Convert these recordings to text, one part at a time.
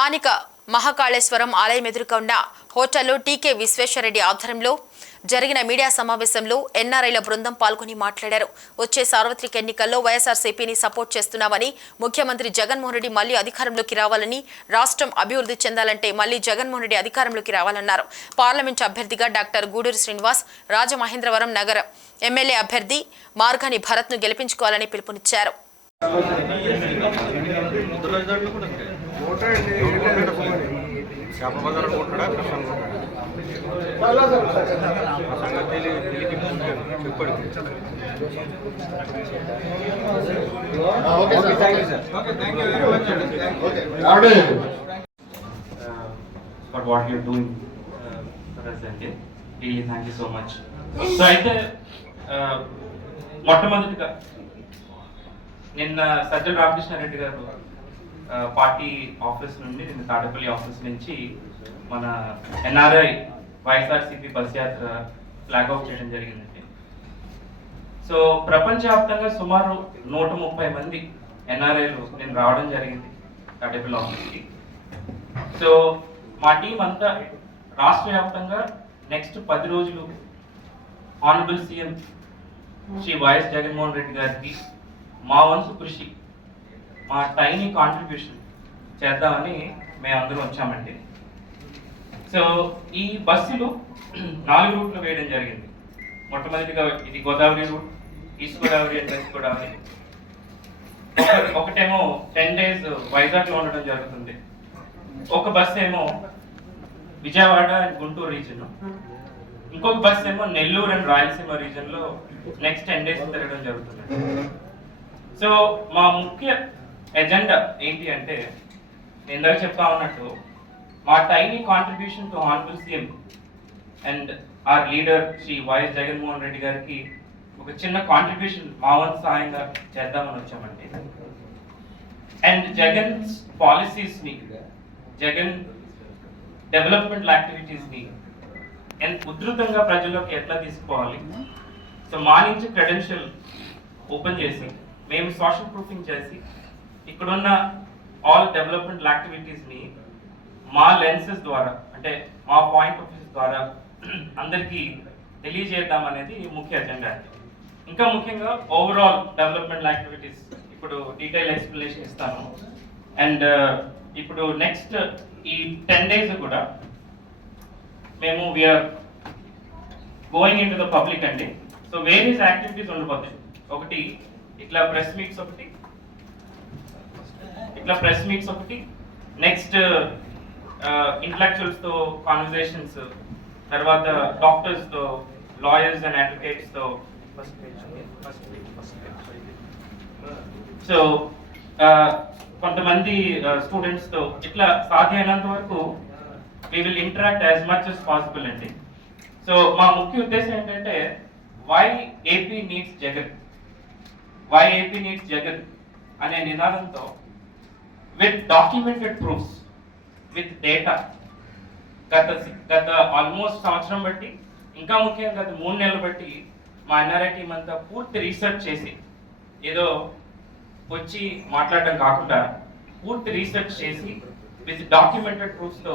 స్థానిక మహాకాళేశ్వరం ఆలయం ఎదురుగా ఉన్న హోటల్లో టీకే విశ్వేశ్వరరెడ్డి ఆధ్వర్యంలో జరిగిన మీడియా సమావేశంలో ఎన్ఆర్ఐల బృందం పాల్గొని మాట్లాడారు. వచ్చే సార్వత్రిక ఎన్నికల్లో వైఎస్ఆర్సీపీని సపోర్ట్ చేస్తున్నామని ముఖ్యమంత్రి జగన్మోహన్ రెడ్డి మళ్ళీ అధికారంలోకి రావాలని రాష్ట్రం అభివృద్ధి చెందాలంటే మళ్ళీ జగన్మోహన్ రెడ్డి అధికారంలోకి రావాలన్నారు. పార్లమెంట్ అభ్యర్థిగా డాక్టర్ గూడూరు శ్రీనివాస్ రాజమహేంద్రవరం నగర ఎమ్మెల్యే అభ్యర్థి మార్గాని భరత్ను గెలిపించుకోవాలని పిలుపునిచ్చారు. చేప బజార్ కొట్టాడా కృష్ణ సంగతి తెలియకి చెప్పాడు okay thank you sir okay thank you very much అండి ఆవిడే uh, for what you're doing uh, for us అండి really thank you so much so అయితే uh, మొట్టమొదటిగా నిన్న సజ్జల రామకృష్ణారెడ్డి గారు uh, పార్టీ ఆఫీస్ నుండి నేను తాడేపల్లి ఆఫీస్ నుంచి మన ఎన్ఆర్ఐ వైఎస్ఆర్సీపీ బస్ యాత్ర ఫ్లాగ్ ఆఫ్ చేయడం జరిగిందండి. సో ప్రపంచవ్యాప్తంగా సుమారు నూట ముప్పై మంది ఎన్ఆర్ఐలు నేను రావడం జరిగింది తాడేపల్లి ఆఫీస్కి. సో మా టీం అంతా రాష్ట్ర వ్యాప్తంగా నెక్స్ట్ పది రోజులు ఆనరబుల్ సీఎం శ్రీ వైఎస్ జగన్మోహన్ రెడ్డి గారికి మా వంతు కృషి మా టైనీ కాంట్రిబ్యూషన్ చేద్దామని మేమందరం వచ్చామండి. సో ఈ బస్సులు నాలుగు రూట్లు వేయడం జరిగింది. మొట్టమొదటిగా ఇది Godavari route east Godavari and west Godavari. ఒకటేమో టెన్ డేస్ వైజాగ్లో ఉండడం జరుగుతుంది. ఒక బస్ ఏమో విజయవాడ అండ్ గుంటూరు రీజన్ ఇంకొక బస్ ఏమో నెల్లూరు అండ్ రాయలసీమ రీజన్లో నెక్స్ట్ టెన్ డేస్ తిరగడం జరుగుతుంది. సో మా ముఖ్య ఎజెండా ఏంటి అంటే నేను ఇందాక చెప్తా ఉన్నట్టు మా tiny contribution to honourable CM and our leader Shri YS Jaganmohan Reddy గారికి ఒక చిన్న కాంట్రిబ్యూషన్ మా వంతు సహాయంగా చేద్దామని వచ్చామండి. అండ్ జగన్ పాలసీస్ని జగన్ డెవలప్మెంట్ యాక్టివిటీస్ని ఎంత ఉధృతంగా ప్రజల్లోకి ఎట్లా తీసుకోవాలి? సో మా నుంచి క్రెడెన్షియల్ ఓపెన్ చేసి మేము సోషల్ ప్రూఫింగ్ చేసి ఇక్కడున్న ఆల్ డెవలప్మెంట్ యాక్టివిటీస్ని మా లెన్సెస్ ద్వారా అంటే మా పాయింట్ ఆఫ్ వ్యూస్ ద్వారా అందరికీ తెలియజేద్దాం అనేది ముఖ్య ఎజెండా ఇంకా ముఖ్యంగా ఓవరాల్ డెవలప్మెంట్ యాక్టివిటీస్ ఇప్పుడు డీటెయిల్ ఎక్స్ప్లెనేషన్ ఇస్తాను. అండ్ uh, ఇప్పుడు నెక్స్ట్ ఈ టెన్ డేస్ కూడా మేము we're going in to the public అండి. సో వేరియస్ యాక్టివిటీస్ ఉండిపోతాయి ఒకటి ఇట్లా ప్రెస్ మీట్స్ ఒకటి ఇట్లా ప్రెస్ మీట్స్ ఒకటి నెక్స్ట్ ఇంటలెక్చువల్స్తో కాన్వర్జేషన్స్ కాన్వర్సేషన్స్ తర్వాత డాక్టర్స్తో లాయర్స్ అండ్ అడ్వకేట్స్తో. సో uh, కొంతమంది uh, స్టూడెంట్స్తో ఇట్లా సాధ్యమైనంత వరకు we will interact as much as possible అండి. సో మా ముఖ్య ఉద్దేశం ఏంటంటే why AP needs Jagan why AP needs Jagan అనే నినాదంతో with documented proofs with data గత గత ఆల్మోస్ట్ సంవత్సరం బట్టి ఇంకా ముఖ్యంగా గత మూడు నెలలు బట్టి మా ఎన్ఆర్ఐ టీం అంతా పూర్తి రీసెర్చ్ చేసి ఏదో వచ్చి మాట్లాడటం కాకుండా పూర్తి రీసెర్చ్ చేసి విత్ డాక్యుమెంటెడ్ ప్రూఫ్స్తో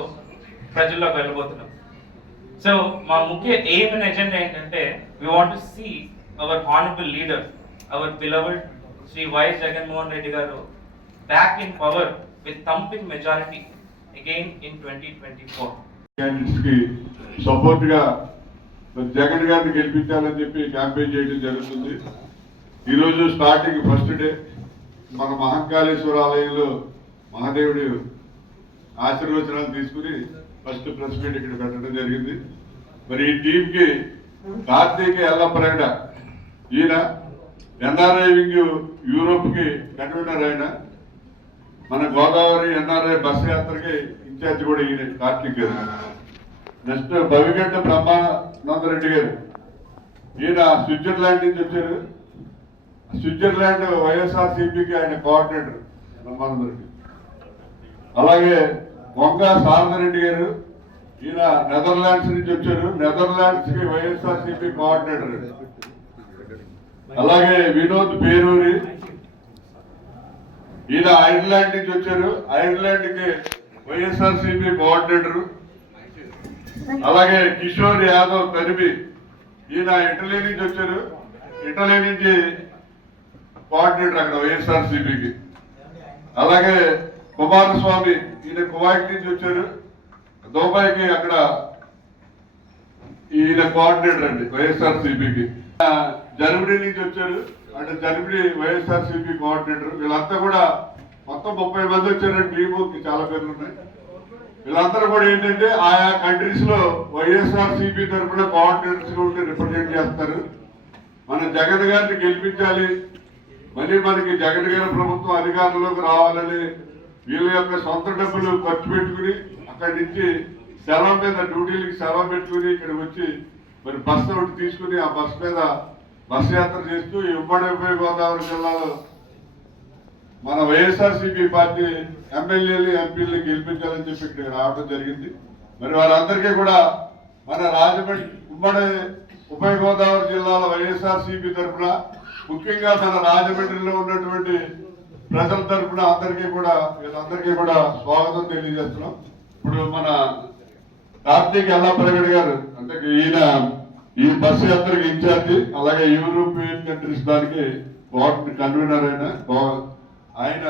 ప్రజల్లో ప్రజల్లోకి వెళ్ళబోతున్నాం. సో మా ముఖ్య ఎయిమ్ అండ్ ఎజెండా ఏంటంటే we want to see our honourable leader our beloved Shri YS Jaganmohan Reddy garu back in power with thumping majority again in twenty twenty four సపోర్ట్గా జగన్ గారిని గెలిపించాలని చెప్పి campaign చేయడం జరుగుతుంది. ఈరోజు స్టార్టింగ్ ఫస్ట్ డే మన మహంకాళేశ్వర ఆలయంలో మహాదేవుడు ఆశీర్వచనాలు తీసుకుని ఫస్ట్ ప్రెస్ మీట్ ఇక్కడ పెట్టడం జరిగింది. మరి ఈ టీంకి కార్తీక ఎల్లప్రగడ ఈయన ఎన్ఆర్ఐవింగ్ యూరోప్కి కన్వీనర్ ఆయన. మన గోదావరి ఎన్ఆర్ఐ బస్ యాత్రకి ఇన్ఛార్జ్ కూడా ఈయన కార్తీక్ గారు. నెక్స్ట్ భవిగడ్డ బ్రహ్మానందరెడ్డి గారు. ఈయన స్విట్జర్లాండ్ నుంచి వచ్చారు. స్విట్జర్లాండ్ వైఎస్ఆర్ సిపికి ఆయన కోఆర్డినేటర్ బ్రహ్మానందరెడ్డి అలాగే వంక సారథరెడ్డి గారు. ఈయన నెదర్లాండ్స్ నుంచి వచ్చారు. నెదర్లాండ్స్కి వైఎస్ఆర్ సిపి కోఆర్డినేటర్. అలాగే వినోద్ పేరూరి. ఈయన ఐర్లాండ్ నుంచి వచ్చారు. ఐర్లాండ్కి వైఎస్ఆర్సీపీ కోఆర్డినేటర్. అలాగే కిషోర్ యాదవ్ కరిమి ఈయన ఇటలీ నుంచి వచ్చారు. ఇటలీ నుంచి కోఆర్డినేటర్ అక్కడ వైఎస్ఆర్సీపీకి. అలాగే కుమారస్వామి ఈయన కువైట్ నుంచి వచ్చారు. దుబాయ్కి అక్కడ ఈయన కోఆర్డినేటర్ అండి వైఎస్ఆర్సీపీకి. జర్మనీ నుంచి వచ్చారు. అంటే జర్మనీ వైఎస్ఆర్ సిపి కోఆర్డినేటర్. వీళ్ళంతా కూడా మొత్తం ముప్పై మంది వచ్చారండి టీముకి చాలా పేర్లు ఉన్నాయి. వీళ్ళందరూ కూడా ఏంటంటే ఆయా కంట్రీస్లో వైఎస్ఆర్ సిపి తరఫున కోఆర్డినేటర్స్ ఉంటే రిప్రజెంట్ చేస్తారు. మన జగన్ గారిని గెలిపించాలి. మళ్ళీ మనకి జగన్ గారి ప్రభుత్వం అధికారంలోకి రావాలని వీళ్ళ యొక్క సొంత డబ్బులు ఖర్చు పెట్టుకుని అక్కడి నుంచి సెలవు మీద డ్యూటీలకి సెలవు పెట్టుకుని ఇక్కడికి వచ్చి మరి బస్సు ఒకటి తీసుకుని ఆ బస్ మీద బస్ యాత్ర చేస్తూ ఉమ్మడి ఉభయ గోదావరి జిల్లాలో మన వైఎస్ఆర్సీపీ పార్టీ ఎమ్మెల్యేలు ఎంపీలు గెలిపించాలని చెప్పి ఇక్కడ రావడం జరిగింది. మరి వారందరికీ కూడా మన రాజమండ్రి ఉమ్మడి ఉభయ గోదావరి జిల్లాల వైఎస్ఆర్సీపీ తరఫున ముఖ్యంగా మన రాజమండ్రిలో ఉన్నటువంటి ప్రజల తరఫున అందరికీ కూడా వీళ్ళందరికీ కూడా స్వాగతం తెలియజేస్తున్నాం. ఇప్పుడు మన కార్తీక్ ఎల్లాప్రగడ్ గారు అంటే ఈయన ఈ బస్సు యాత్రకు ఇన్ఛార్జి అలాగే యూరోపియన్ కంట్రీస్ దానికి కన్వీనర్ అయిన ఆయన